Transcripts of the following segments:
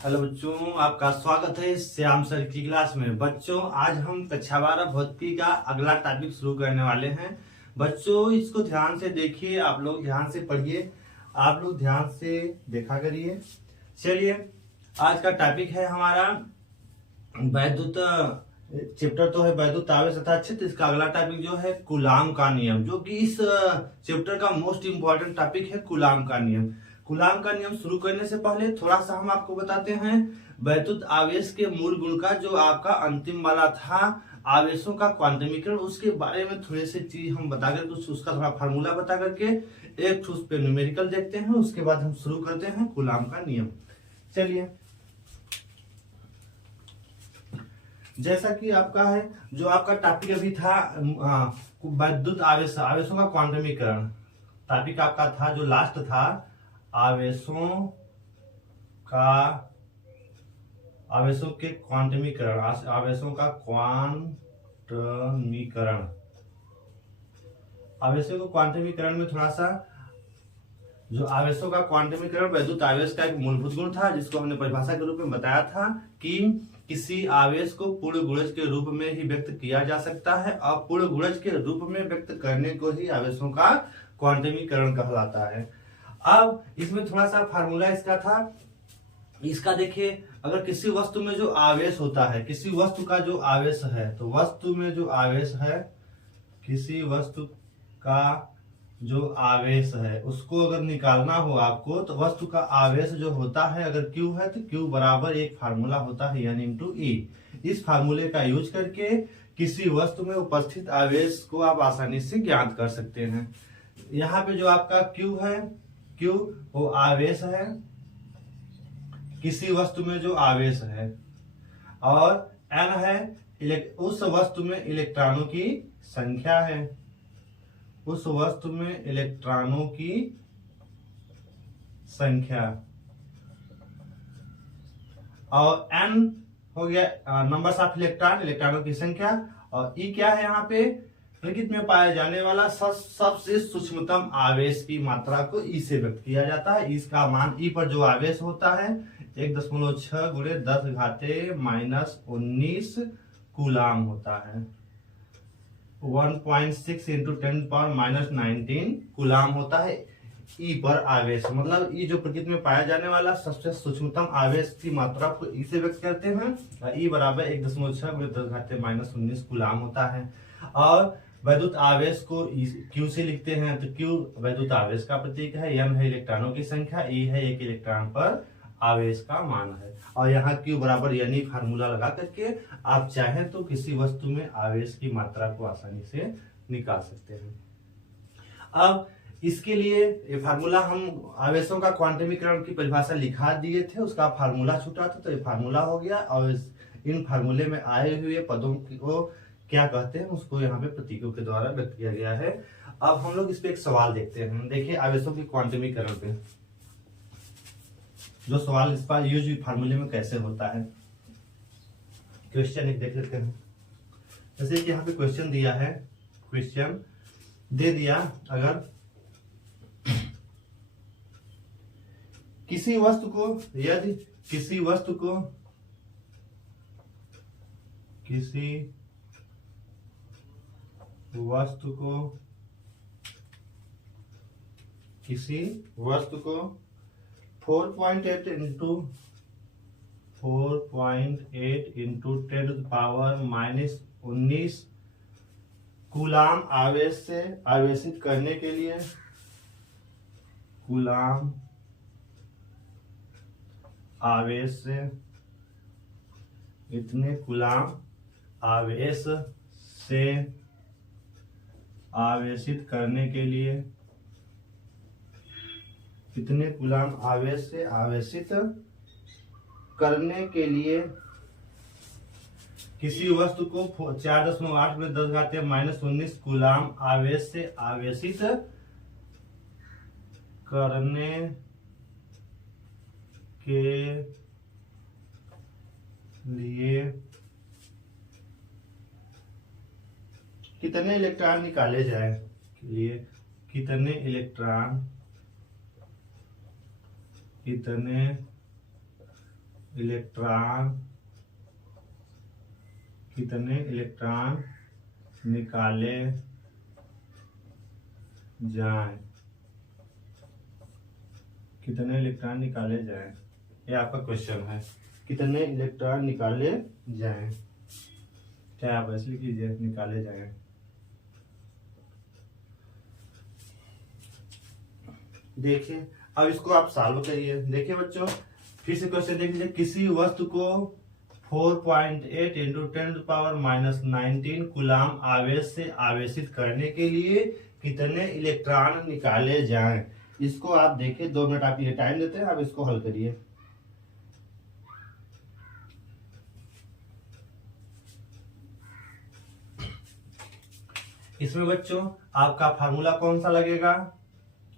Hello बच्चों, आपका स्वागत है श्याम सर की क्लास में। बच्चों, आज हम कक्षा 12 भौतिकी का अगला टॉपिक शुरू करने वाले हैं। बच्चों, इसको ध्यान से देखिए, आप लोग ध्यान से पढ़िए, आप लोग ध्यान से देखा करिए। चलिए, आज का टॉपिक है हमारा वैद्युत। चैप्टर तो है वैद्युत आवेश तथा क्षेत्र। इसका अगला टॉपिक जो है कूलाम का नियम, जो कि इस चैप्टर का मोस्ट इंपॉर्टेंट टॉपिक है कूलाम का नियम। कूलाम का नियम शुरू करने से पहले थोड़ा सा हम आपको बताते हैं वैद्युत आवेश के मूल गुण का, जो आपका अंतिम वाला था आवेशों का क्वांटमीकरण, उसके बारे में थोड़े से चीज हम बता करके उसका थोड़ा फार्मूला बता करके एक उस पे न्यूमेरिकल देखते हैं। उसके बाद हम शुरू करते हैं कूलाम का नियम। चलिए, जैसा कि आपका है, जो आपका टॉपिक अभी था वैद्युत आवेश, आवेशों का क्वांटमीकरण टॉपिक आपका था, जो लास्ट था आवेशों का, आवेशों के क्वांटमीकरण, आवेशों का क्वांटमीकरण। आवेशों को क्वांटमीकरण में थोड़ा सा, जो आवेशों का क्वांटमीकरण वैद्युत आवेश का एक मूलभूत गुण था, जिसको हमने परिभाषा के रूप में बताया था कि किसी आवेश को पूर्ण गुणज के रूप में ही व्यक्त किया जा सकता है, और पूर्ण गुणज के रूप में व्यक्त करने को ही आवेशों का क्वांटमीकरण कहलाता है। अब इसमें थोड़ा सा फार्मूला इसका था, इसका देखिए, अगर किसी वस्तु में जो आवेश होता है, किसी वस्तु का जो आवेश है, तो वस्तु में जो आवेश है, किसी वस्तु का जो आवेश है, उसको अगर निकालना हो आपको, तो वस्तु का आवेश जो होता है, अगर Q है तो Q बराबर एक फार्मूला होता है N इंटू E। इस फार्मूले का यूज करके किसी वस्तु में उपस्थित आवेश को आप आसानी से ज्ञात कर सकते हैं। यहाँ पे जो आपका Q है, Q वो आवेश है, किसी वस्तु में जो आवेश है, और N है उस वस्तु में इलेक्ट्रॉनों की संख्या है, उस वस्तु में इलेक्ट्रॉनों की संख्या, और N हो गया नंबर्स ऑफ इलेक्ट्रॉन, इलेक्ट्रॉनों की संख्या, और E क्या है, यहाँ पे प्रकृति में पाया जाने वाला सबसे सूक्ष्मतम आवेश की मात्रा को E से व्यक्त किया जाता है। इसका मान E पर जो आवेश होता है 1.6 गुणे 10 घाते -19 कूलाम होता है। 1.6 इंटू 10⁻⁻19 कूलाम होता है ई पर आवेश। मतलब ई जो प्रकृति में पाया जाने वाला सबसे सूक्ष्मतम आवेश की मात्रा को ई से व्यक्त करते हैं। ई बराबर 1.6 गुणे 10 घाते -19 कूलाम होता है। और वैद्युत आवेश को क्यू से लिखते हैं, तो क्यू वैद्युत आवेश का प्रतीक है, एम है इलेक्ट्रॉनों की संख्या, ई है एक इलेक्ट्रॉन पर आवेश का मान है। और यहाँ क्यू बराबर यानी फार्मूला लगा करके आप चाहें तो किसी वस्तु में आवेश की मात्रा को आसानी से निकाल सकते हैं। अब इसके लिए ये फार्मूला, हम आवेशों का क्वांटमीकरण की परिभाषा लिखा दिए थे, उसका फार्मूला छूटा था, तो ये फार्मूला हो गया। और इन फार्मूले में आए हुए पदों को क्या कहते हैं, उसको यहाँ पे प्रतीकों के द्वारा व्यक्त किया गया है। अब हम लोग इस पे एक सवाल देखते हैं। देखिए, आवेशों के क्वांटमीकरण पे जो सवाल इस पर यूज फार्मूले में कैसे होता है, क्वेश्चन एक देख लेते हैं। जैसे कि यहाँ पे क्वेश्चन दिया है, क्वेश्चन दे दिया, अगर किसी वस्तु को, यदि किसी वस्तु को, किसी वस्तु को, किसी वस्तु को 4.8 इंटू 10⁻⁻19 कूलाम आवेश से आवेशित करने के लिए, कूलाम आवेश से, इतने कूलाम आवेश से आवेशित करने के लिए, कितने कूलाम आवेश से आवेशित करने के लिए किसी वस्तु को 4.8 में 10 घाते -19 कूलाम आवेश से आवेशित करने के लिए कितने इलेक्ट्रॉन निकाले जाए, लिए कितने इलेक्ट्रॉन इलेक्ट्रॉन निकाले जाएं, कितने इलेक्ट्रॉन निकाले जाएं, ये आपका क्वेश्चन है। कितने इलेक्ट्रॉन निकाले जाएं, क्या आप ऐसे कीजिए, निकाले जाएं। देखिए अब इसको आप सॉल्व करिए। देखिए बच्चों, फिर से क्वेश्चन देख लीजिए। किसी वस्तु को 4.8 इंटू 10⁻⁻19 कूलाम आवेश से आवेशित करने के लिए कितने इलेक्ट्रॉन निकाले जाएं। इसको आप देखिए, 2 मिनट आप ये टाइम देते हैं, आप इसको हल करिए। इसमें बच्चों आपका फार्मूला कौन सा लगेगा,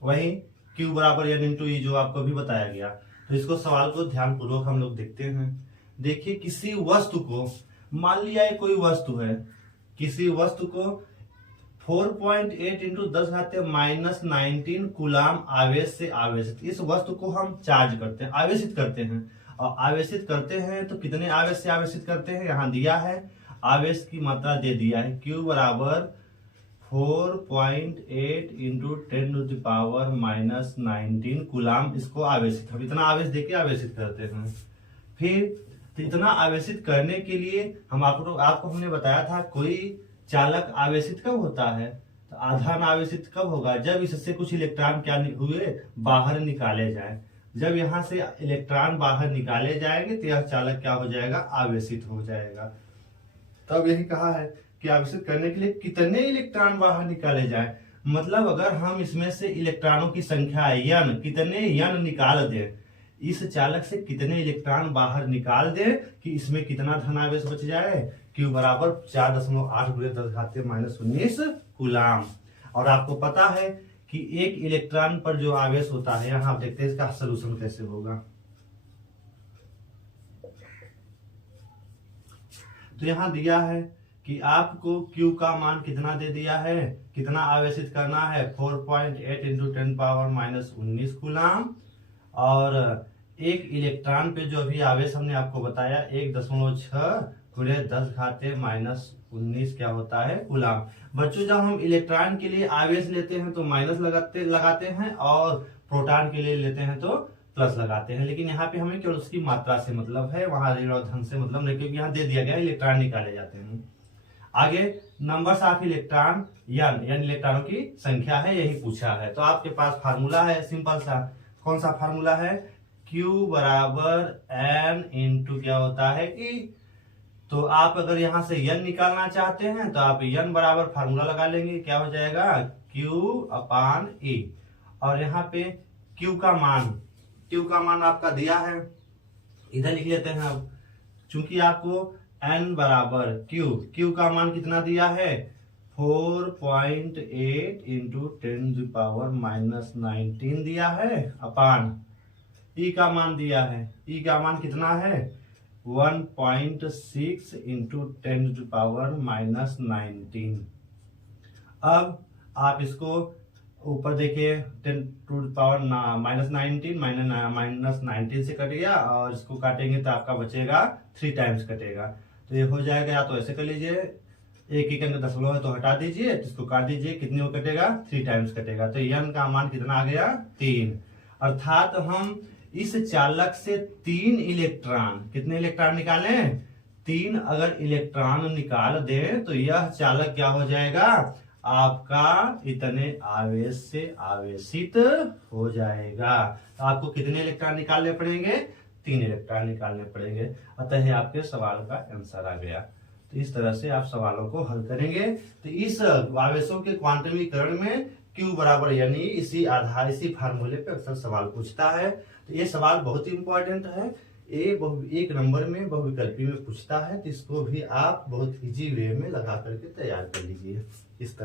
वही Q बराबर N इंटू ई जो आपको भी बताया गया। तो इसको सवाल को ध्यान पूर्वक हम लोग देखते हैं। देखिए किसी वस्तु को, मान लिया ये कोई वस्तु है, किसी वस्तु को 4.8 इंटू 10⁻⁻19 कूलाम आवेश से आवेशित, इस वस्तु को हम चार्ज करते हैं, आवेशित करते हैं। और आवेशित करते हैं तो कितने आवेश से आवेशित करते हैं, यहाँ दिया है, आवेश की मात्रा दे दिया है, Q बराबर 4.8 इंटू 10⁻⁻19 कूलाम इसको आवेशित, हम इतना आवेश देके आवेशित करते हैं। फिर तो इतना आवेशित करने के लिए हम आपको हमने बताया था, कोई चालक आवेशित कब होता है, तो आधान आवेशित कब होगा, जब इससे कुछ इलेक्ट्रॉन क्या हुए, बाहर निकाले जाए। जब यहाँ से इलेक्ट्रॉन बाहर निकाले जाएंगे तो यह चालक क्या हो जाएगा, आवेशित हो जाएगा। तब यही कहा है कि आवेशित करने के लिए कितने इलेक्ट्रॉन बाहर निकाले जाए। मतलब अगर हम इसमें से इलेक्ट्रॉनों की संख्या n, कितने n निकाल दें, इस चालक से कितने इलेक्ट्रॉन बाहर निकाल दें कि इसमें कितना धनावेश बच जाए, Q बराबर 4.8 × 10⁻⁻19 कूलाम। और आपको पता है कि एक इलेक्ट्रॉन पर जो आवेश होता है, यहाँ आप देखते हैं इसका सोल्यूशन कैसे होगा। तो यहाँ दिया है कि आपको Q का मान कितना दे दिया है, कितना आवेशित करना है, 4.8 इंटू 10⁻⁻19 कूलाम। और एक इलेक्ट्रॉन पे जो भी आवेश हमने आपको बताया 1.6 × 10⁻⁻19 क्या होता है, कूलाम। बच्चों जब हम इलेक्ट्रॉन के लिए आवेश लेते हैं तो माइनस लगाते हैं, और प्रोटॉन के लिए लेते हैं तो प्लस लगाते हैं। लेकिन यहाँ पे हमें केवल उसकी मात्रा से मतलब है, वहां ऋण और धन से मतलब नहीं, क्योंकि यहाँ दे दिया गया इलेक्ट्रॉन निकाले जाते हैं। आगे नंबर्स ऑफ इलेक्ट्रॉन, n इलेक्ट्रॉनों की संख्या है, यही पूछा है। तो आपके पास फार्मूला है सिंपल सा, कौन सा फार्मूला है, Q बराबर n इंटू क्या होता है, E। तो आप अगर यहाँ से n निकालना चाहते हैं तो आप n बराबर फार्मूला लगा लेंगे, क्या हो जाएगा, Q/E। और यहाँ पे Q का मान आपका दिया है, इधर लिख लेते हैं। अब चूंकि आपको n बराबर Q का मान कितना दिया है, 4.8 इंटू 10⁻⁻19 दिया है, अपान E का मान दिया है, E का मान कितना है, 1.6 इंटू 10⁻⁻19। अब आप इसको ऊपर देखिए, 10⁻⁻19 से कट गया, और इसको काटेंगे तो आपका बचेगा 3 टाइम्स कटेगा। तो ये हो जाएगा, या तो ऐसे कर लीजिए, एक अंक दशमलव है तो हटा दीजिए, तो इसको काट दीजिए, कितने में कटेगा, 3 टाइम्स कटेगा। तो n का मान कितना आ गया, 3। अर्थात हम इस चालक से 3 इलेक्ट्रॉन, कितने इलेक्ट्रॉन निकाले, 3 अगर इलेक्ट्रॉन निकाल दें तो यह चालक क्या हो जाएगा, आपका इतने आवेश से आवेशित हो जाएगा। तो आपको कितने इलेक्ट्रॉन निकालने पड़ेंगे, 3 इलेक्ट्रॉन निकालने पड़ेंगे। अतः आपके सवाल का आंसर आ गया। तो इस तरह से आप सवालों को हल करेंगे। तो इस आवेशों के क्वांटमीकरण में Q बराबर यानी इसी फार्मूले पे अक्सर सवाल पूछता है। तो ये सवाल बहुत ही इंपॉर्टेंट है, एक नंबर में बहुविकल्पी में पूछता है। तो इसको भी आप बहुत इजी वे में लगा करके तैयार कर लीजिए। इस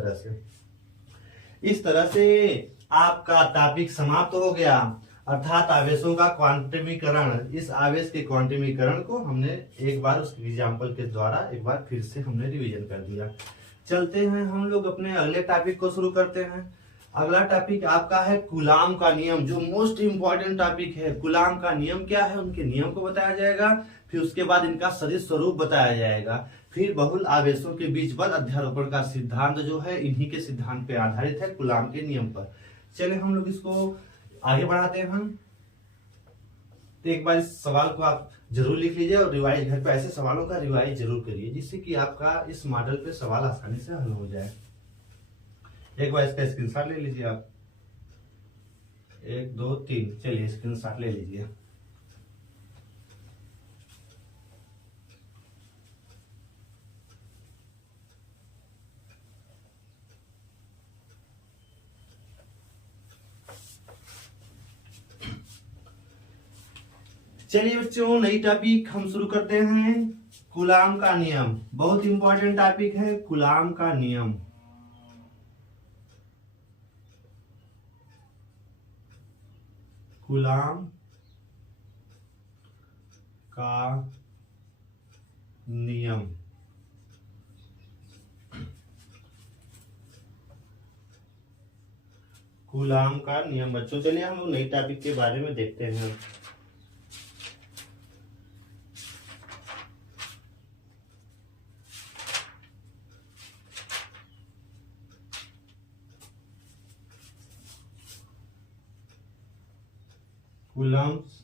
तरह से आपका टॉपिक समाप्त हो गया, अर्थात आवेशों का क्वांटमीकरण। इस आवेश के क्वांटमीकरण को हमने एक बार उस एग्जाम्पल के द्वारा एक बार फिर से हमने रिवीजन कर दिया। चलते हैं हम लोग अपने अगले टॉपिक को शुरू करते हैं। अगला टॉपिक आपका है कूलाम का नियम, जो मोस्ट इंपॉर्टेंट टॉपिक है। कूलाम का नियम क्या है, उनके नियम को बताया जाएगा, फिर उसके बाद इनका सदिश स्वरूप बताया जाएगा, फिर बहुल आवेशों के बीच बल अध्यारोपण का सिद्धांत जो है इन्हीं के सिद्धांत पे आधारित है, कूलाम के नियम पर। चले हम लोग इसको आगे बढ़ाते हैं। हम तो एक बार इस सवाल को आप जरूर लिख लीजिए और रिवाइज घर पे ऐसे सवालों का रिवाइज जरूर करिए, जिससे कि आपका इस मॉडल पे सवाल आसानी से हल हो जाए। एक बार इसका स्क्रीनशॉट ले लीजिए आप, 1 2 3, चलिए स्क्रीनशॉट ले लीजिए। चलिए बच्चों, नई टॉपिक हम शुरू करते हैं। कूलाम का नियम बहुत इंपॉर्टेंट टॉपिक है। कूलाम का नियम, कूलाम का नियम। कूलाम का नियम बच्चों, चलिए हम लोग नई टॉपिक के बारे में देखते हैं। कूलम्स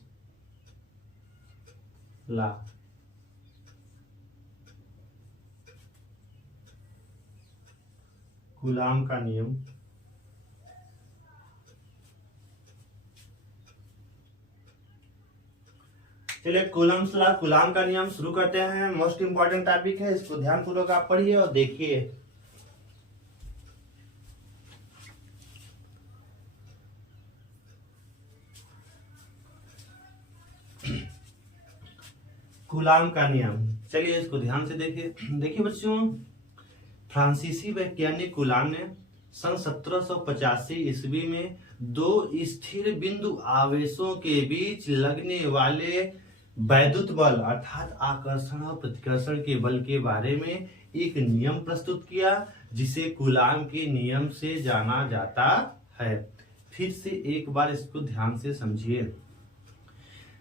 लॉ, कूलाम का नियम। चलिए कूलम्स लॉ, कूलाम का नियम शुरू करते हैं। मोस्ट इंपॉर्टेंट टॉपिक है, इसको ध्यानपूर्वक आप पढ़िए और देखिए। कूलाम का नियम, चलिए इसको ध्यान से देखिए। देखिए बच्चों, फ्रांसीसी वैज्ञानिक कूलाम ने सन 1785 ईस्वी में दो स्थिर बिंदु आवेशों के बीच लगने वाले वैद्युत बल अर्थात आकर्षण और प्रतिकर्षण के बल के बारे में एक नियम प्रस्तुत किया, जिसे कूलाम के नियम से जाना जाता है। फिर से एक बार इसको ध्यान से समझिए।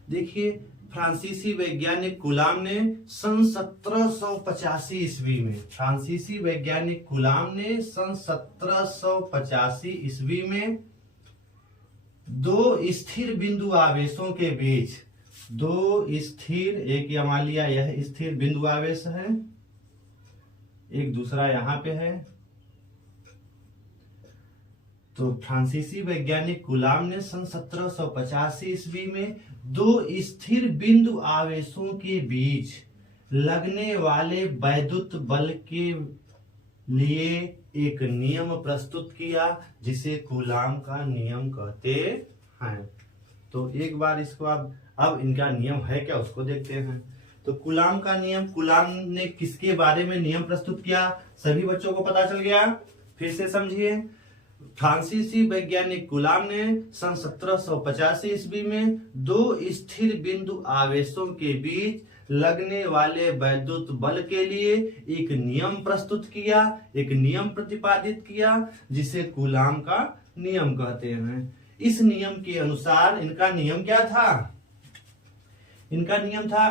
देखिए, फ्रांसीसी वैज्ञानिक कूलाम ने सन 1785 ईस्वी में, फ्रांसीसी वैज्ञानिक कूलाम ने सन 1785 ईस्वी में दो स्थिर बिंदु आवेशों के बीच, दो स्थिर, एक या मान लिया यह स्थिर बिंदु आवेश है, एक दूसरा यहां पे है। तो फ्रांसीसी वैज्ञानिक कूलाम ने सन 1785 ईस्वी में दो स्थिर बिंदु आवेशों के बीच लगने वाले वैद्युत बल के लिए एक नियम प्रस्तुत किया, जिसे कूलाम का नियम कहते हैं। तो एक बार इसको अब इनका नियम है क्या उसको देखते हैं। तो कूलाम का नियम, कूलाम ने किसके बारे में नियम प्रस्तुत किया, सभी बच्चों को पता चल गया। फिर से समझिए, फ्रांसीसी वैज्ञानिक कूलाम ने सन 1785 ईस्वी में दो स्थिर बिंदु आवेशों के बीच लगने वाले वैद्युत बल के लिए एक नियम प्रस्तुत किया, एक नियम प्रतिपादित किया, जिसे कूलाम का नियम कहते हैं। इस नियम के अनुसार इनका नियम क्या था, इनका नियम था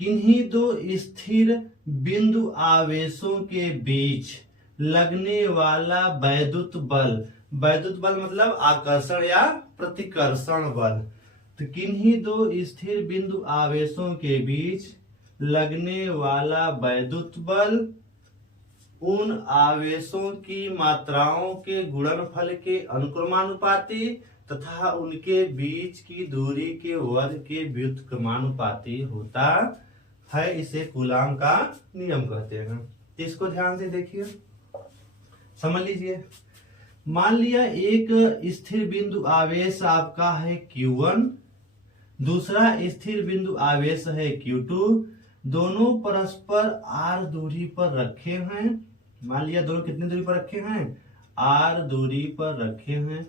किन्हीं दो स्थिर बिंदु आवेशों के बीच लगने वाला वैद्युत बल, वैद्युत बल मतलब आकर्षण या प्रतिकर्षण बल, तो किन्हीं दो स्थिर बिंदु आवेशों के बीच लगने वाला वैद्युत बल उन आवेशों की मात्राओं के गुणनफल के अनुक्रमानुपाती तथा उनके बीच की दूरी के वर्ग के व्युत्क्रमानुपाती होता है। इसे कूलाम का नियम कहते हैं। इसको ध्यान से देखिए, समझ लीजिए। मान लिया एक स्थिर बिंदु आवेश आपका है Q1, दूसरा स्थिर बिंदु आवेश है Q2, दोनों परस्पर r दूरी पर रखे हैं। मान लिया दोनों कितनी दूरी पर रखे हैं, r दूरी पर रखे हैं।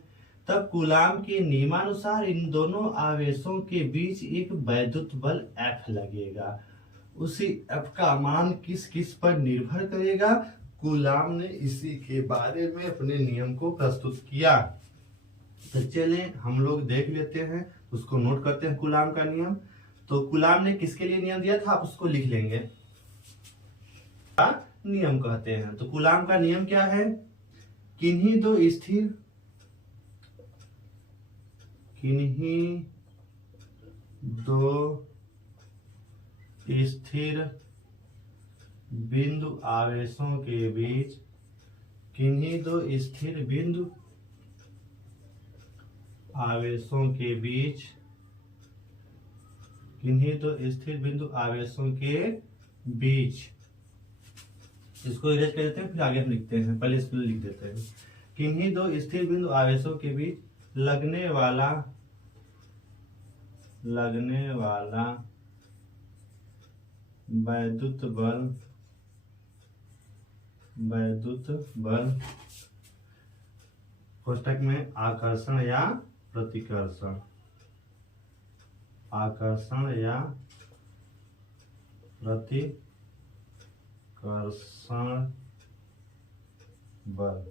तब कूलाम के नियमानुसार इन दोनों आवेशों के बीच एक वैद्युत बल F लगेगा। उसी F का मान किस किस पर निर्भर करेगा, कूलाम ने इसी के बारे में अपने नियम को प्रस्तुत किया। तो चले हम लोग देख लेते हैं, उसको नोट करते हैं कूलाम का नियम। तो कूलाम ने किसके लिए नियम दिया था, आप उसको लिख लेंगे। नियम कहते हैं। तो कूलाम का नियम क्या है, किन्हीं दो स्थिर बिंदु आवेशों के बीच, किन्हीं दो स्थिर बिंदु आवेशों के बीच, किन्हीं दो स्थिर बिंदु आवेशों के बीच, इसको इरेज कर देते हैं, फिर आगे हम लिखते हैं। पहले इसको लिख देते हैं। किन्हीं दो स्थिर बिंदु आवेशों के बीच लगने वाला वैद्युत बल कोष्ठक में आकर्षण या प्रतिकर्षण, आकर्षण या प्रतिकर्षण बल,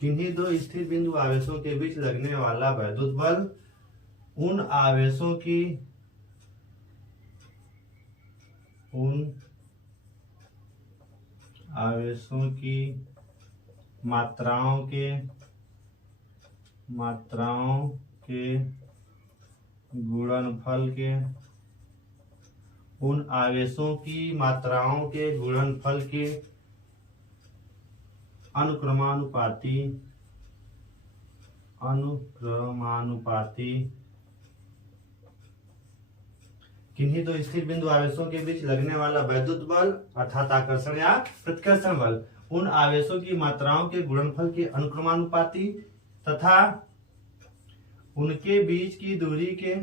किन्हीं दो स्थिर बिंदु आवेशों के बीच लगने वाला वैद्युत बल उन आवेशों की मात्राओं के गुणनफल के, उन आवेशों की मात्राओं के गुणनफल के अनुक्रमानुपाती किन्हीं दो स्थिर बिंदु आवेशों के बीच लगने वाला वैद्युत बल अर्थात आकर्षण या प्रतिकर्षण बल उन आवेशों की मात्राओं के गुणनफल के अनुक्रमानुपाती तथा उनके बीच की दूरी के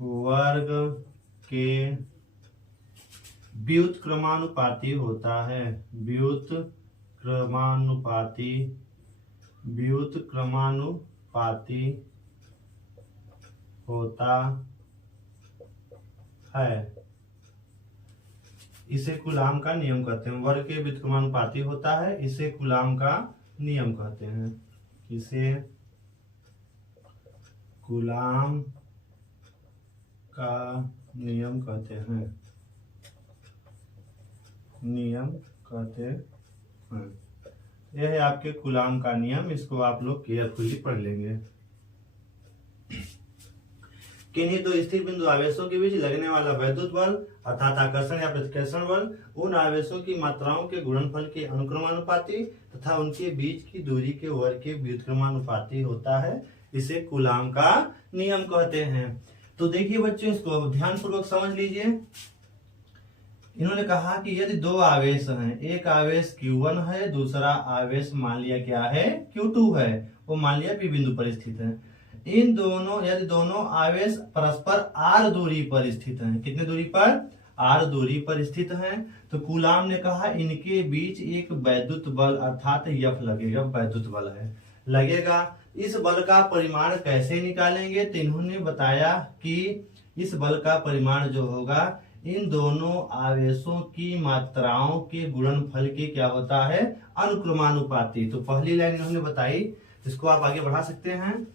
वर्ग के व्युत्क्रमानुपाती होता है। व्युत्क्रमानुपाती होता है। इसे कूलाम का नियम कहते हैं। वर्ग के व्युत्क्रमानुपाती होता है, इसे कूलाम का नियम कहते हैं। इसे कूलाम का नियम कहते हैं। यह है आपके कूलाम का नियम, इसको आप लोग केयरफुली पढ़ लेंगे। किन्हीं दो स्थिर बिंदु आवेशों के बीच लगने वाला वैद्युत बल अर्थात आकर्षण या प्रतिकर्षण बल उन आवेशों की मात्राओं के गुणनफल के अनुक्रमानुपाती तथा उनके बीच की दूरी के वर्ग के व्युत्क्रमानुपाती होता है। इसे कूलाम का नियम कहते हैं। तो देखिए बच्चों, इसको ध्यानपूर्वक समझ लीजिए। इन्होंने कहा कि यदि दो आवेश हैं, एक आवेश Q1 है, दूसरा आवेश मान लिया क्या है, Q2 है, वो मान लिया P बिंदु पर स्थित है। इन दोनों यदि दोनों आवेश परस्पर r दूरी पर स्थित हैं, कितने दूरी पर, r दूरी पर स्थित हैं, तो कूलाम ने कहा इनके बीच एक वैद्युत बल अर्थात F लगेगा, वैद्युत बल है लगेगा। इस बल का परिमाण कैसे निकालेंगे, तो इन्होंने बताया कि इस बल का परिमाण जो होगा इन दोनों आवेशों की मात्राओं के गुणनफल के क्या होता है, अनुक्रमानुपाती। तो पहली लाइन इन्होंने बताई, इसको आप आगे बढ़ा सकते हैं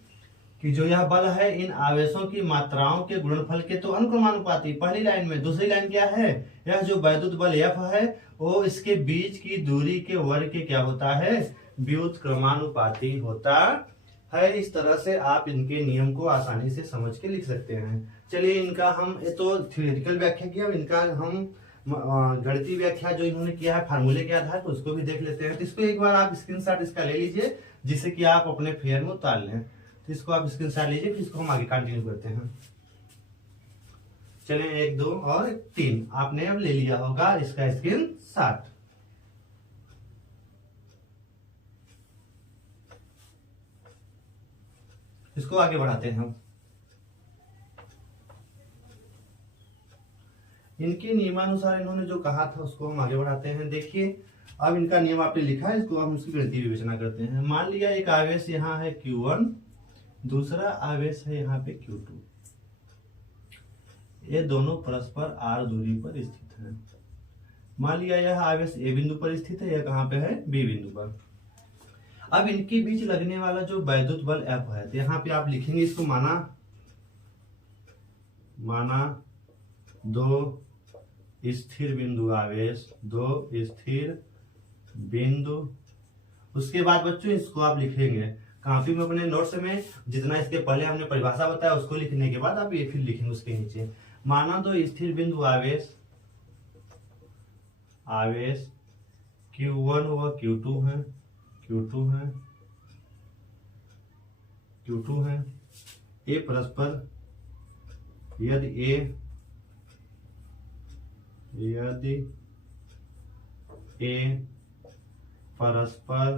कि जो यह बल है इन आवेशों की मात्राओं के गुणनफल के तो अनुक्रमानुपाती, पहली लाइन में। दूसरी लाइन क्या है, यह जो वैद्युत बल F है वो इसके बीच की दूरी के वर्ग के क्या होता है, व्युत्क्रमानुपाती होता है। इस तरह से आप इनके नियम को आसानी से समझ के लिख सकते हैं। चलिए, इनका हम ये तो थ्योरेटिकल व्याख्या किया, इनका हम गणितीय व्याख्या जो इन्होंने किया है फार्मूले के आधार पर, उसको भी देख लेते हैं। तो इसको एक बार आप स्क्रीनशॉट इसका ले लीजिए, जिससे कि आप अपने फेयर में उतार लें। तो इसको आप स्क्रीनशॉट लीजिए, फिर इसको हम आगे कंटिन्यू करते हैं। चलिए, 1 2 और 3 आपने अब ले लिया होगा इसका स्क्रीनशॉट। इसको आगे बढ़ाते हैं हम। इनके नियमानुसार इन्होंने जो कहा था उसको हम आगे बढ़ाते हैं। देखिए, अब इनका नियम आपने लिखा है, इसको हम इसकी गणितीय विवेचना करते हैं। मान लिया एक आवेश यहाँ है Q1, दूसरा आवेश है यहाँ पे Q2। ये दोनों परस्पर r दूरी पर स्थित है। मान लिया यह आवेश A बिंदु पर स्थित है, यह कहाँ पे है, B बिंदु पर। अब इनके बीच लगने वाला जो वैद्युत बल F है, तो यहाँ पे आप लिखेंगे इसको, माना दो स्थिर बिंदु आवेश, दो स्थिर बिंदु। उसके बाद बच्चों इसको आप लिखेंगे कॉपी में अपने नोट्स में, जितना इसके पहले हमने परिभाषा बताया उसको लिखने के बाद आप ये फिर लिखेंगे उसके नीचे। माना दो स्थिर बिंदु आवेश Q1 व Q2 है। ए परस्पर, यदि ए परस्पर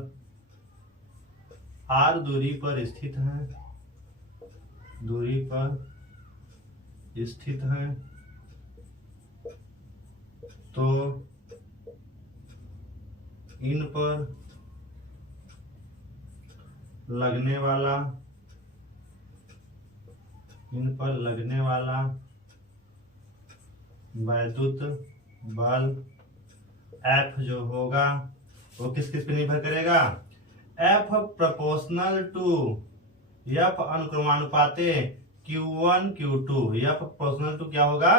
r दूरी पर स्थित है, तो इन पर लगने वाला वैद्युत बल F जो होगा वो किस किस पे निर्भर करेगा, F प्रोपोर्शनल टू F अनुक्रमानुपाते Q1 Q2। F proportional to क्या होगा,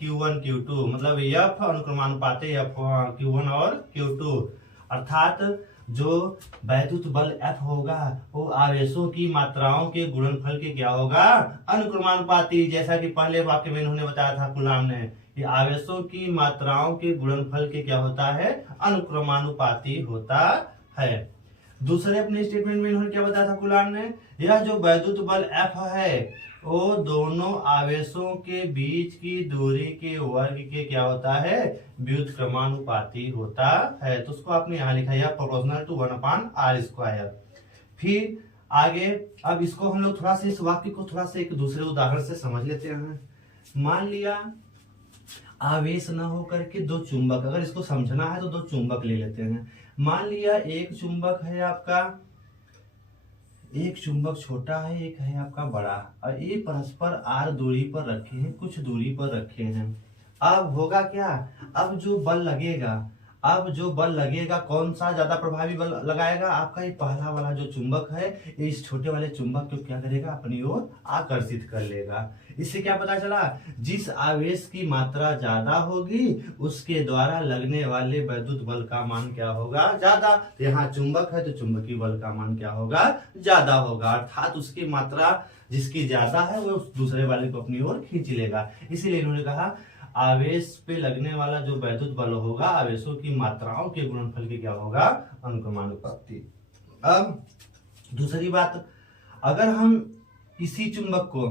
Q1 Q2, मतलब F अनुक्रमानुपाते Q1 और Q2। अर्थात जो वैद्युत बल F होगा वो आवेशों की मात्राओं के गुणनफल के क्या होगा, अनुक्रमानुपाती। जैसा कि पहले वाक्य में इन्होंने बताया था कुलाम ने, ये आवेशों की मात्राओं के गुणनफल के क्या होता है, अनुक्रमानुपाती होता है। दूसरे अपने स्टेटमेंट में इन्होंने क्या बताया था कुलाम ने, यह जो वैद्युत बल F है वो दोनों आवेशों के बीच की दूरी के वर्ग के क्या होता है, व्युत्क्रमानुपाती होता है। तो उसको आपने यहाँ लिखा है प्रोपोर्शनल टू 1/r²। फिर आगे अब इसको हम लोग थोड़ा सा इस वाक्य को थोड़ा सा एक दूसरे उदाहरण से समझ लेते हैं। मान लिया आवेश न होकर के दो चुंबक, अगर इसको समझना है तो दो चुंबक ले लेते हैं। मान लिया एक चुंबक है आपका, एक चुंबक छोटा है, एक है आपका बड़ा, और ये परस्पर r दूरी पर रखे हैं, कुछ दूरी पर रखे हैं। अब होगा क्या, अब जो बल लगेगा कौन सा ज्यादा प्रभावी बल लगाएगा, आपका ये पहला वाला जो चुंबक है इस छोटे वाले चुंबक को क्या करेगा, अपनी ओर आकर्षित कर लेगा। इससे क्या पता चला, जिस आवेश की मात्रा ज्यादा होगी उसके द्वारा लगने वाले वैद्युत बल का मान क्या होगा, ज्यादा। तो यहाँ चुंबक है तो चुंबकीय बल का मान क्या होगा, ज्यादा होगा। अर्थात उसकी मात्रा जिसकी ज्यादा है वो दूसरे वाले को अपनी ओर खींच लेगा। इसीलिए इन्होंने कहा आवेश पे लगने वाला जो वैद्युत बल होगा आवेशों की मात्राओं के गुणनफल की क्या होगा, अनुक्रमानुपाती। अब दूसरी बात, अगर हम इसी चुंबक को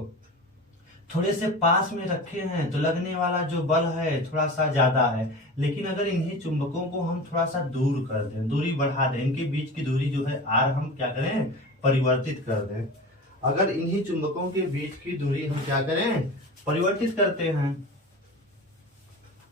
थोड़े से पास में रखे हैं तो लगने वाला जो बल है थोड़ा सा ज्यादा है, लेकिन अगर इन्हीं चुंबकों को हम थोड़ा सा दूर कर दें, दूरी बढ़ा दें, इनके बीच की दूरी जो है r हम क्या करें, परिवर्तित कर दें। अगर इन्हीं चुंबकों के बीच की दूरी हम क्या करें, परिवर्तित करते हैं।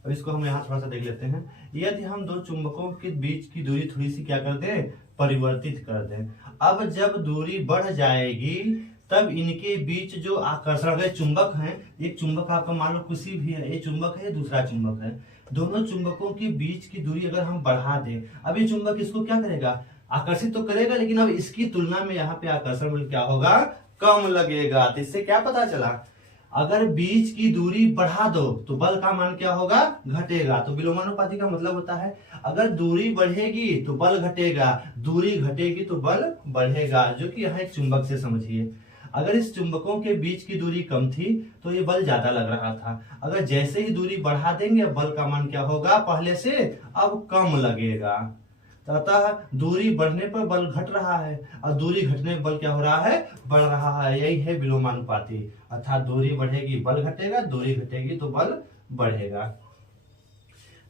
अब इसको हम यहाँ थोड़ा सा देख लेते हैं। यदि हम दो चुंबकों के बीच की दूरी थोड़ी सी क्या कर दें, परिवर्तित कर दें। अब जब दूरी बढ़ जाएगी तब इनके बीच जो आकर्षण है, चुंबक है, एक चुंबक आपका मान लो किसी भी है, ये चुंबक है, दूसरा चुंबक है, दोनों चुंबकों के बीच की दूरी अगर हम बढ़ा दें, अब ये चुंबक इसको क्या करेगा, आकर्षित तो करेगा, लेकिन अब इसकी तुलना में यहाँ पे आकर्षण बल क्या होगा, कम लगेगा। तो इससे क्या पता चला, अगर बीच की दूरी बढ़ा दो तो बल का मान क्या होगा, घटेगा। तो विलोमानुपाती का मतलब होता है अगर दूरी बढ़ेगी तो बल घटेगा, दूरी घटेगी तो बल बढ़ेगा, जो कि यहाँ एक चुंबक से समझिए। अगर इस चुंबकों के बीच की दूरी कम थी तो ये बल ज्यादा लग रहा था, अगर जैसे ही दूरी बढ़ा देंगे बल का मान क्या होगा, पहले से अब कम लगेगा। अतः दूरी बढ़ने पर बल घट रहा है और दूरी घटने पर बल क्या हो रहा है, बढ़ रहा है। यही है विलोमानुपाती, अर्थात दूरी बढ़ेगी बल घटेगा, दूरी घटेगी तो बल बढ़ेगा।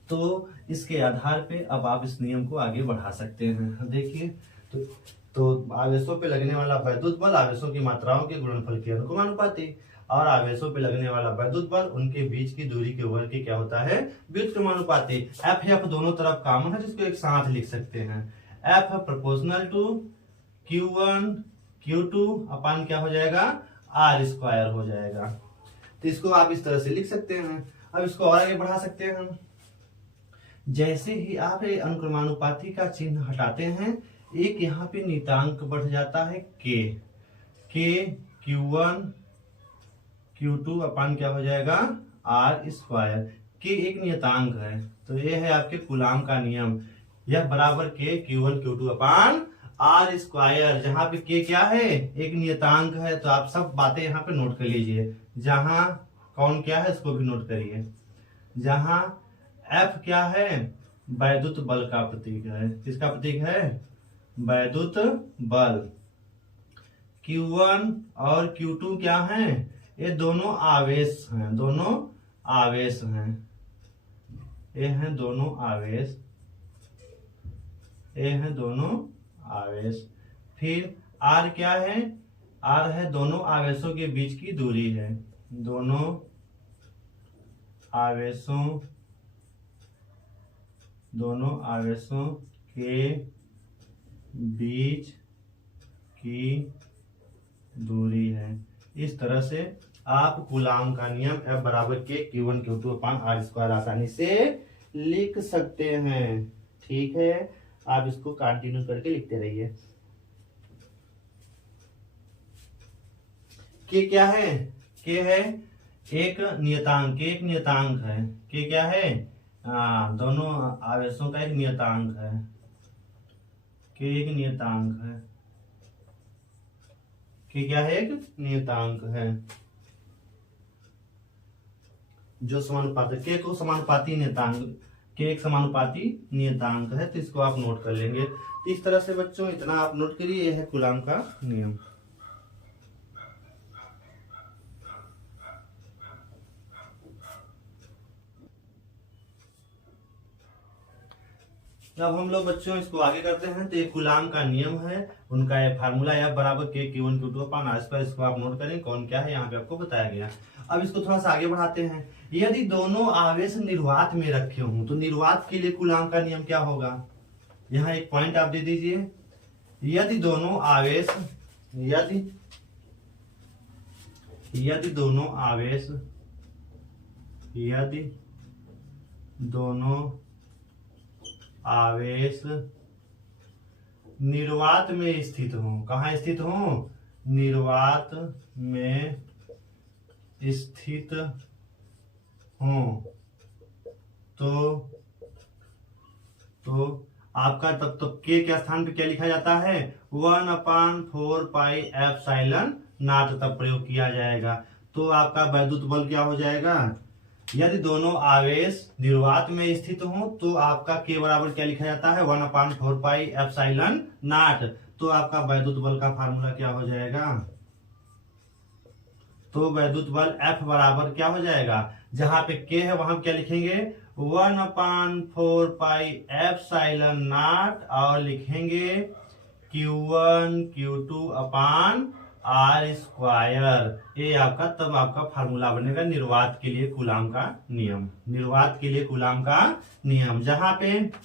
तो इसके आधार पे अब आप इस नियम को आगे बढ़ा सकते हैं। देखिए तो आवेशों पे लगने वाला वैद्युत बल आवेशों की मात्राओं के गुणनफल के अनुक्रमानुपाती, और आवेशों पे लगने वाला वैद्युत बल उनके बीच की दूरी के वर्ग के क्या होता है, व्युत्क्रमानुपाती। एफ दोनों तरफ कॉमन है जिसको एक साथ लिख सकते हैं। F proportional to Q1 Q2 अपान क्या हो जाएगा, R स्क्वायर हो जाएगा। तो इसको आप इस तरह से लिख सकते हैं। अब इसको और आगे बढ़ा सकते हैं हम। जैसे ही आप अनुक्रमानुपाती का चिन्ह हटाते हैं, एक यहाँ पे नियतांक बढ़ जाता है के Q1 Q2 अपान क्या हो जाएगा, R स्क्वायर। के एक नियतांक है, तो ये है आपके कूलाम का नियम। यह बराबर के Q1 Q2 अपान R स्क्वायर, जहां पे के क्या है, एक नियतांक है। तो आप सब बातें यहाँ पे नोट कर लीजिए। जहां कौन क्या है इसको भी नोट करिए। जहां F क्या है, वैद्युत बल का प्रतीक है। किसका प्रतीक है, वैद्युत बल। Q1 और Q2 क्या हैं, ये दोनों आवेश हैं, दोनों आवेश हैं। ये हैं दोनों आवेश, ये हैं दोनों आवेश। फिर R क्या है, R है दोनों आवेशों के बीच की दूरी है। दोनों आवेशों के बीच की दूरी है। इस तरह से आप कूलाम का नियम F बराबर के Q1 Q2 अपान R स्क्वायर आसानी से लिख सकते हैं। ठीक है, आप इसको कंटिन्यू करके लिखते रहिए। के क्या है, के है एक नियतांक, के एक नियतांक है। के क्या है, दोनों आवेशों का एक नियतांक है। के एक नियतांक है, कि क्या है, एक नियतांक है जो समानुपाती, के को समानुपाती नियतांक, के एक समानुपाती नियतांक है। तो इसको आप नोट कर लेंगे। तो इस तरह से बच्चों इतना आप नोट करिए, यह है कूलाम का नियम। अब हम लोग बच्चों इसको आगे करते हैं। तो ये कूलाम का नियम है, उनका ये फार्मूला F बराबर के Q1 Q2 अपान R स्क्वायर। इसको आप नोट करें कौन क्या है, यहाँ पे आपको बताया गया। अब इसको थोड़ा सा आगे बढ़ाते हैं। यदि दोनों आवेश निर्वात में रखे हों, तो निर्वात के लिए कूलाम का नियम क्या होगा, यहाँ एक पॉइंट आप दे दीजिए। यदि दोनों आवेश, यदि दोनों आवेश निर्वात में स्थित हो, कहाँ स्थित हो, निर्वात में स्थित हो, तो आपका तब के के स्थान पे क्या लिखा जाता है, 1/4 पाई एप्सिलॉन नॉट तब प्रयोग किया जाएगा। तो आपका वैद्युत बल क्या हो जाएगा, यदि दोनों आवेश निर्वात में स्थित हो तो आपका के बराबर क्या लिखा जाता है, 1/4 पाई एप्सिलॉन नॉट। तो आपका वैद्युत बल का फार्मूला क्या हो जाएगा, तो वैद्युत बल F बराबर क्या हो जाएगा, जहां पे के है वहां क्या लिखेंगे, 1/4 पाई एप्सिलॉन नॉट और लिखेंगे Q1 Q2 अपान R स्क्वायर। ये आपका तब आपका फार्मूला बनेगा निर्वात के लिए कूलाम का नियम। निर्वात के लिए कूलाम का नियम, जहां 1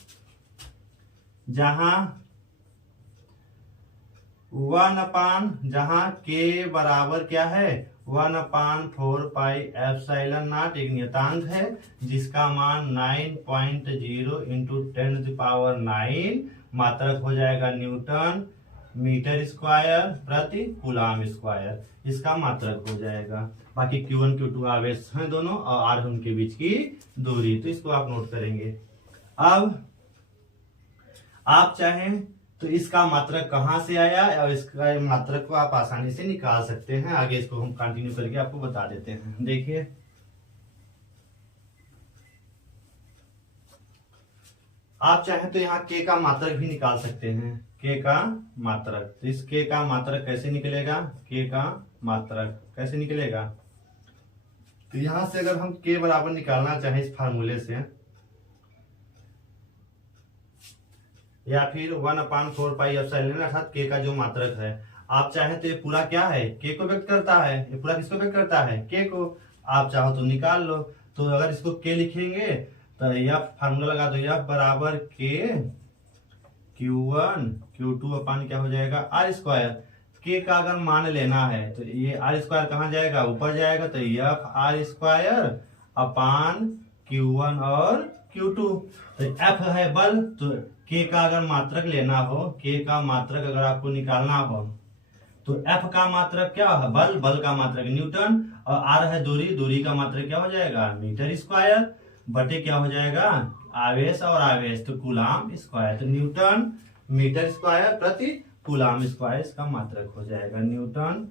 जहां के बराबर क्या है, 1/4 पाई एप्सिलॉन नॉट एक नियतांक है जिसका मान 9.0 इंटू 10⁹ मात्रक हो जाएगा न्यूटन मीटर स्क्वायर प्रति कूलाम स्क्वायर। इसका मात्रक हो जाएगा। बाकी Q1 Q2 आवेश हैं दोनों और R उनके बीच की दूरी, तो इसको आप नोट करेंगे। अब आप चाहें तो इसका मात्रक कहां से आया और इसका मात्रक को आप आसानी से निकाल सकते हैं। आगे इसको हम कंटिन्यू करके आपको बता देते हैं। देखिए आप चाहें तो यहाँ के का मात्रक भी निकाल सकते हैं। के का मात्रक, तो इस के का मात्रक कैसे निकलेगा, के का मात्रक कैसे निकलेगा, तो यहां से अगर हम के बराबर निकालना चाहें इस फार्मूले से, या फिर 1/4 पाई एप्सिलॉन अर्थात के का जो मात्रक है, आप चाहे तो ये पूरा क्या है, के को व्यक्त करता है। ये पूरा किसको व्यक्त करता है, के को। आप चाहो तो निकाल लो। तो अगर इसको के लिखेंगे तो यह फार्मूला लगा दो, यह बराबर के Q1 Q2 अपान क्या हो जाएगा, R स्क्वायर। के का अगर मान लेना है तो ये आर स्क्वायर कहाँ जाएगा, ऊपर जाएगा, तो F R square upon Q1 और Q2। तो एफ है बल, तो के का अगर मात्रक लेना हो, के का मात्रक अगर आपको निकालना हो तो एफ का मात्रक क्या है, बल, बल का मात्रक न्यूटन, और आर है दूरी, दूरी का मात्रक क्या हो जाएगा, मीटर स्क्वायर, बटे क्या हो जाएगा, आवेश और आवेश, तो कूलाम स्क्वायर। तो न्यूटन मीटर स्क्वायर प्रति कूलाम स्क्वायर इसका मात्रक हो जाएगा, न्यूटन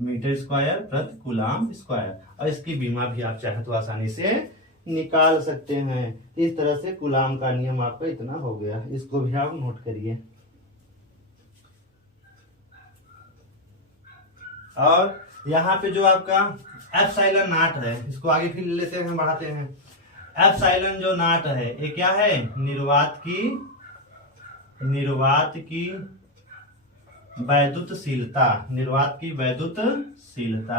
मीटर स्क्वायर प्रति कूलाम स्क्वायर। और इसकी बीमा भी आप चाहे तो आसानी से निकाल सकते हैं। इस तरह से कूलाम का नियम आपका इतना हो गया, इसको भी आप नोट करिए। और यहाँ पे जो आपका एप्सिलॉन नॉट है, इसको आगे फिर लेते हैं, बढ़ाते हैं। एप्सिलॉन जो नॉट है ये क्या है, निर्वात की वैद्युतशीलता, निर्वात की वैद्युतशीलता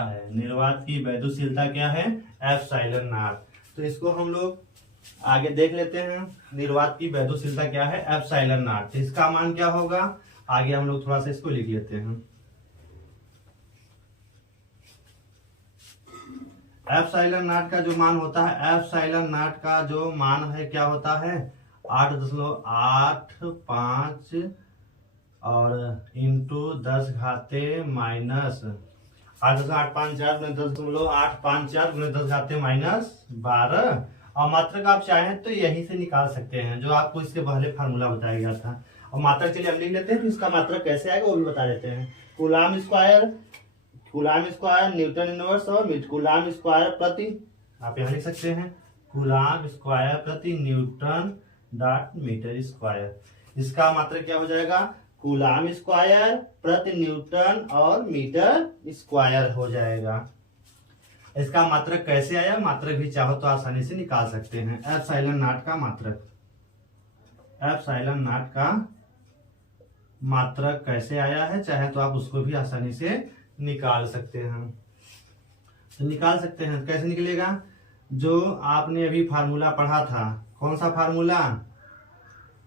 है, निर्वात की वैद्युतशीलता क्या है, एप्सिलॉन नॉट। तो इसको हम लोग आगे देख लेते हैं, निर्वात की वैद्युतशीलता क्या है, एप्सिलॉन नॉट। तो इसका मान क्या होगा, आगे हम लोग थोड़ा सा इसको लिख लेते हैं। एप्सिलॉन नॉट का जो मान होता है, एप्सिलॉन नॉट का जो मान है क्या होता है, 8.85 और इंटू 10 घाते माइनस 8.854 और मात्रक आप चाहें तो यहीं से निकाल सकते हैं, जो आपको इसके पहले फार्मूला बताया गया था। और मात्रक चलिए हम लिख लेते हैं, फिर इसका मात्रक कैसे आएगा वो भी बता देते हैं। कूलाम स्क्वायर न्यूटन इनवर्स और कूलाम स्क्वायर प्रति, आप यहाँ लिख सकते हैं, कूलाम स्क्वायर प्रति न्यूटन डॉट मीटर स्क्वायर। इसका मात्रक क्या हो जाएगा, कूलाम स्क्वायर प्रति न्यूटन और मीटर स्क्वायर हो जाएगा। इसका मात्रक कैसे आया, मात्रक भी चाहो तो आसानी से निकाल सकते हैं। एप्सिलॉन नॉट का मात्रक कैसे आया है, चाहे तो आप उसको भी आसानी से निकाल सकते हैं। तो निकाल सकते हैं, कैसे निकलेगा, जो आपने अभी फार्मूला पढ़ा था, कौन सा फार्मूला,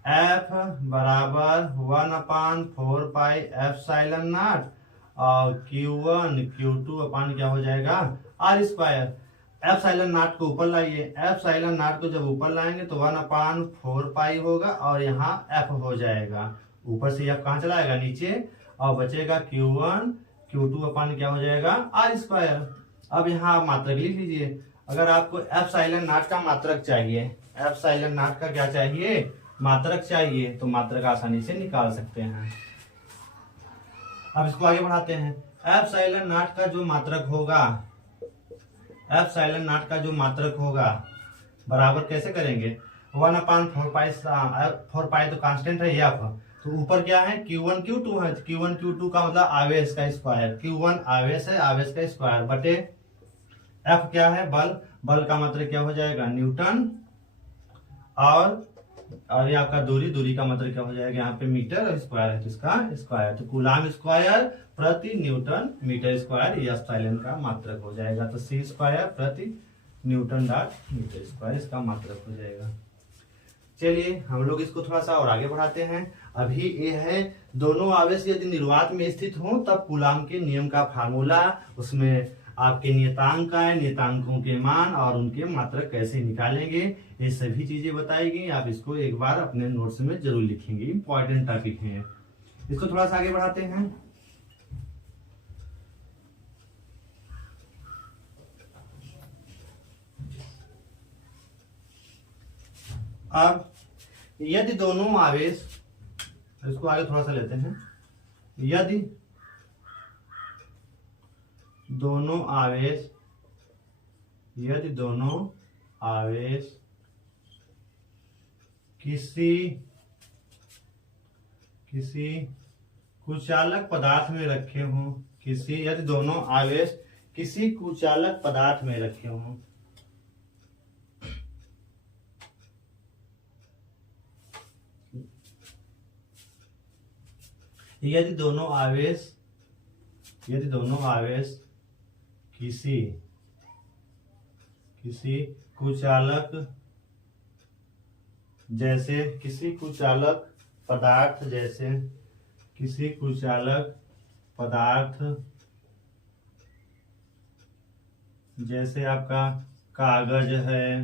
F बराबर 1/4 पाई एप्सिलॉन नॉट और Q1 Q2 अपान क्या हो जाएगा, आर स्क्वायर। एप्सिलॉन नॉट को ऊपर लाइए, एप्सिलॉन नॉट को जब ऊपर लाएंगे तो 1/4 पाई होगा और यहाँ F हो जाएगा, ऊपर से F कहाँ चला आएगा, नीचे, और बचेगा Q1 Q2 अपान क्या हो जाएगा, आर स्क्वायर। अब यहाँ मात्रक लिख लीजिए, अगर आपको एप्सिलॉन नॉट का मात्रक चाहिए, एप्सिलॉन नॉट का क्या चाहिए, मात्रक चाहिए, तो मात्रक आसानी से निकाल सकते हैं। अब इसको आगे बढ़ाते हैं। एप्सिलॉन नॉट का जो मात्रक होगा बराबर कैसे करेंगे, 1/4 पाई, 4 पाई तो कांस्टेंट है एफ, तो ऊपर क्या है, Q1 Q2 है, Q1 Q2 का मतलब आवेश का स्क्वायर, Q1 आवेश है, आवेश का स्क्वायर, बटे F क्या है, बल, बल का मतलब क्या हो जाएगा, न्यूटन, और ये आपका दूरी, दूरी का मतलब क्या हो जाएगा, यहाँ पे मीटर और स्क्वायर है तो इसका स्क्वायर, तो कूलाम स्क्वायर प्रति न्यूटन मीटर स्क्वायर ये एप्सिलॉन का मात्रक हो जाएगा। तो C स्क्वायर प्रति न्यूटन डॉट मीटर स्क्वायर इसका मात्रक हो जाएगा। चलिए हम लोग इसको थोड़ा सा और आगे बढ़ाते हैं। अभी ये है दोनों आवेश यदि निर्वात में स्थित हो तब कूलाम के नियम का फार्मूला, उसमें आपके नियतांक है, नियतांकों के मान और उनके मात्रक कैसे निकालेंगे, ये सभी चीजें बताई गई। आप इसको एक बार अपने नोट्स में जरूर लिखेंगे, इंपॉर्टेंट टॉपिक है। इसको थोड़ा सा आगे बढ़ाते हैं। अब यदि दोनों आवेश, इसको आगे थोड़ा सा लेते हैं, यदि दोनों आवेश किसी कुचालक पदार्थ में रखे हों, यदि दोनों आवेश किसी कुचालक पदार्थ में रखे हों, यदि दोनों आवेश किसी कुचालक, जैसे किसी कुचालक पदार्थ जैसे किसी कुचालक पदार्थ जैसे आपका कागज है,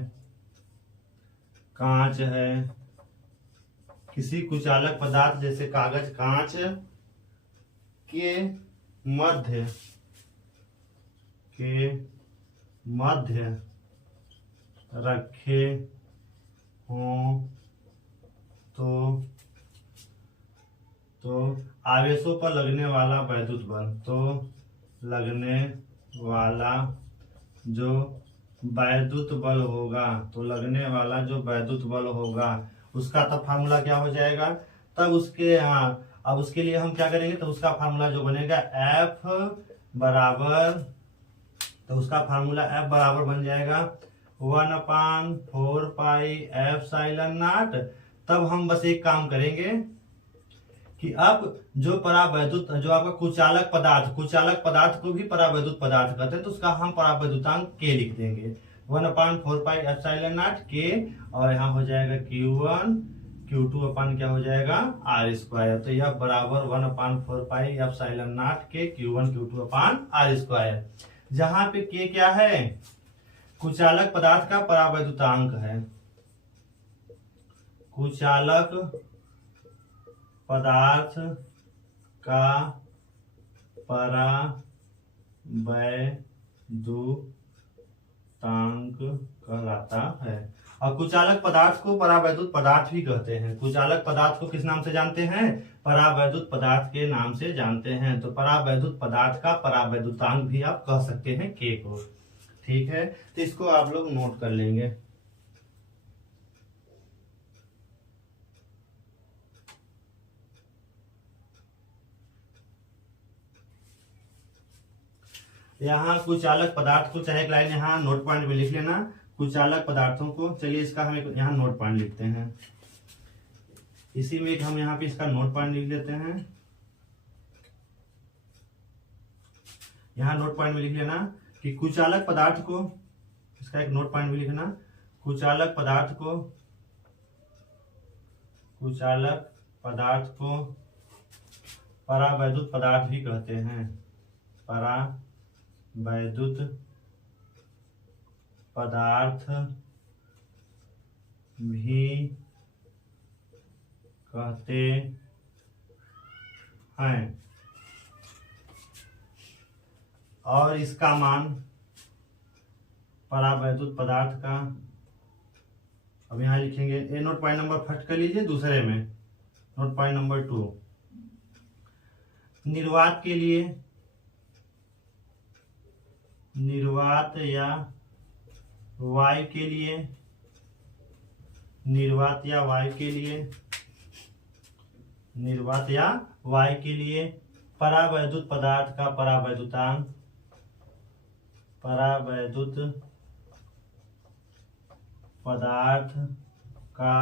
कांच है, किसी कुचालक पदार्थ जैसे कागज कांच के मध्य रखे हों तो आवेशों पर लगने वाला वैद्युत बल, तो लगने वाला जो वैद्युत बल होगा, तो लगने वाला जो वैद्युत बल होगा उसका तब फार्मूला क्या हो जाएगा, तब उसके अब उसके लिए हम क्या करेंगे, तो उसका फार्मूला जो बनेगा F बराबर, तो उसका फार्मूला F बराबर बन जाएगा 1/4 पाई एप्सिलॉन नॉट। तब हम बस एक काम करेंगे कि अब जो परावैद्युत जो आपका कुचालक पदार्थ को भी परावैद्युत पदार्थ कहते हैं, तो उसका हम परावैद्युतांक K लिख देंगे 1/4 पाई एप्सिलॉन नॉट K, और यहाँ हो जाएगा Q1 Q2 अपन क्या हो जाएगा R स्क्वायर। तो यह बराबर 1/4 pi epsilon not K Q1 Q2 upon R square, जहां पे K क्या है, कुचालक पदार्थ का परावैद्युतांक है, कुचालक पदार्थ का परावैद्युतांक कहलाता है। और कुचालक पदार्थ को परावैद्युत पदार्थ भी कहते हैं। कुचालक पदार्थ को किस नाम से जानते हैं, परावैद्युत पदार्थ के नाम से जानते हैं। तो परावैद्युत पदार्थ का परावैद्युतांक भी आप कह सकते हैं K को। ठीक है, तो इसको आप लोग नोट कर लेंगे। यहाँ कुचालक पदार्थ को चाहे एक लाइन यहाँ नोट पॉइंट में लिख लेना, कुचालक पदार्थों को। चलिए इसका हम यहाँ नोट पॉइंट लिखते हैं, इसी में हम यहाँ पे इसका नोट पॉइंट लिख लेते हैं। यहाँ नोट पॉइंट में लिख लेना कि कुचालक पदार्थ को, इसका एक नोट पॉइंट भी लिखना, कुचालक पदार्थ को परावैद्युत पदार्थ भी कहते हैं, परावैद्युत पदार्थ भी कहते हैं। और इसका मान परावैद्युत पदार्थ का, अब यहां लिखेंगे, ये नोट पॉइंट नंबर फर्स्ट कर लीजिए। दूसरे में नोट पॉइंट नंबर 2, निर्वात के लिए, निर्वात या वायु के लिए, निर्वात या वायु के लिए परावैद्युत पदार्थ का परावैद्युतांक, परावैद्युत पदार्थ का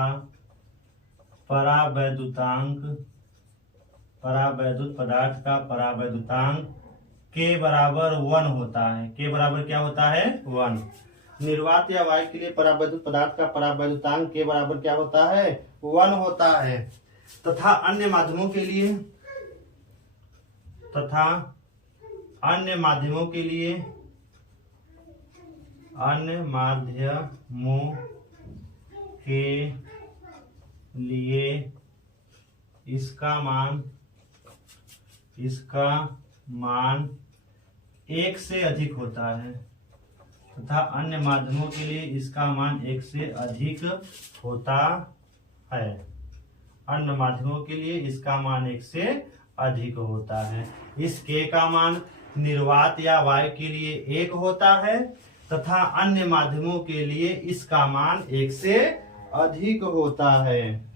परावैद्युतांक K बराबर 1 होता है। K बराबर क्या होता है, 1। निर्वात या वायु के लिए परावैद्युत पदार्थ का परावैद्युतांक K बराबर क्या होता है, 1 होता है। तथा अन्य माध्यमों के लिए, अन्य माध्यमों के लिए इसका मान 1 से अधिक होता है, तथा अन्य माध्यमों के लिए इसका मान 1 से अधिक होता है। अन्य माध्यमों के लिए इसका मान 1 से अधिक होता है। इस K का मान निर्वात या वायु के लिए 1 होता है, तथा अन्य माध्यमों के लिए इसका मान 1 से अधिक होता है।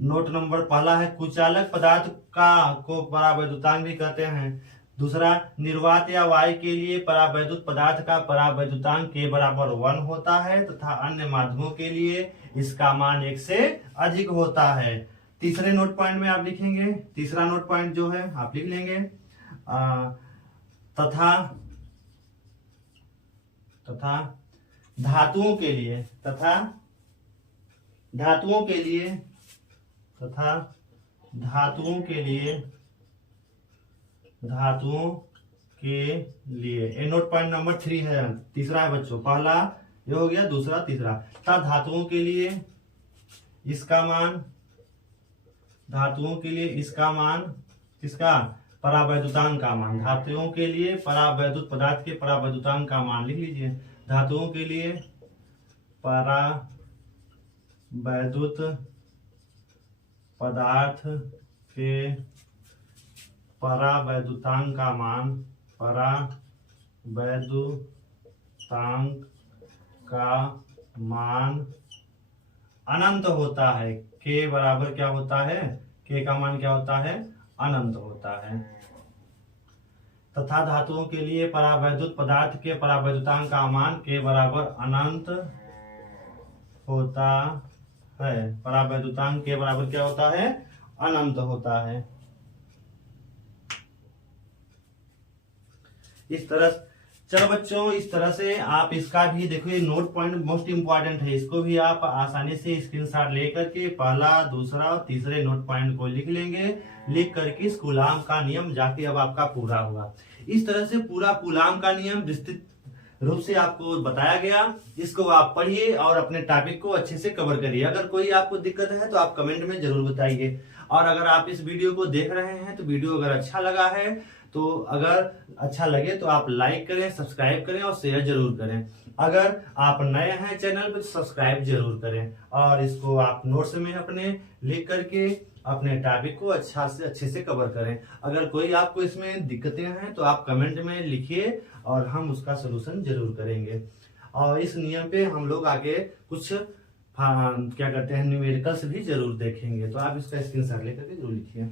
नोट नंबर पहला है कुचालक पदार्थ को परावैद्युतांक भी कहते हैं। दूसरा, निर्वात या वायु के लिए परावैद्युत पदार्थ का परावैद्युतांक K बराबर 1 होता है, तथा अन्य माध्यमों के लिए इसका मान 1 से अधिक होता है। तीसरे नोट पॉइंट में आप लिखेंगे, तीसरा नोट पॉइंट जो है आप लिख लेंगे, तथा धातुओं के लिए तथा धातुओं के लिए ये नोट पॉइंट नंबर 3 है, तीसरा है बच्चों। पहला ये हो गया, दूसरा तीसरा। तथा धातुओं के लिए इसका मान किसका, परावैद्युतांक का मान। धातुओं के लिए परावैद्युत पदार्थ के परावैद्युतांक का मान लिख लीजिए। धातुओं के लिए परावैद्युत पदार्थ के परावैद्युतांक का मान अनंत होता है। के बराबर क्या होता है, के का मान क्या होता है, अनंत होता है। तथा धातुओं के लिए परावैद्युत पदार्थ के परावैद्युतांक का मान के बराबर अनंत होता है। परावैद्युतांक के बराबर क्या होता है, अनंत होता है। इस तरह, चलो बच्चों, इस तरह से आप इसका भी देखो, ये नोट पॉइंट मोस्ट इंपॉर्टेंट है। इसको भी आप आसानी से स्क्रीनशॉट लेकर के पहला, दूसरा और तीसरे नोट पॉइंट को लिख लेंगे। लिख करके इस कूलाम का नियम जाके अब आपका पूरा होगा। इस तरह से पूरा कूलाम का नियम विस्तृत रूप से आपको बताया गया। इसको आप पढ़िए और अपने टॉपिक को अच्छे से कवर करिए। अगर कोई आपको दिक्कत है तो आप कमेंट में जरूर बताइए। और अगर आप इस वीडियो को देख रहे हैं तो वीडियो अगर अच्छा लगा है तो अगर अच्छा लगे तो आप लाइक करें, सब्सक्राइब करें और शेयर जरूर करें। अगर आप नए हैं चैनल पर तो सब्सक्राइब जरूर करें। और इसको आप नोट्स में अपने लिख करके अपने टॉपिक को अच्छे से कवर करें। अगर कोई आपको इसमें दिक्कतें हैं तो आप कमेंट में लिखिए और हम उसका सलूशन जरूर करेंगे। और इस नियम पे हम लोग आगे कुछ क्या करते हैं, न्यूमेरिकल्स भी जरूर देखेंगे। तो आप इसका स्क्रीनशॉट लेकर के जरूर लिखिए।